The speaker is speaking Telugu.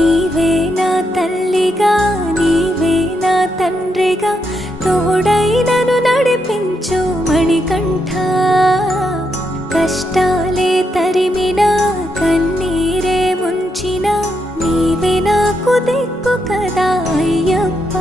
నీవే నా తల్లిగా నీవే నా తండ్రిగా తోడై నన్ను నడిపించు మణికంఠ. కష్టాలే తరిమినా కన్నీరే ముంచిన నీవే నాకు దిక్కు కదా అయ్యప్ప.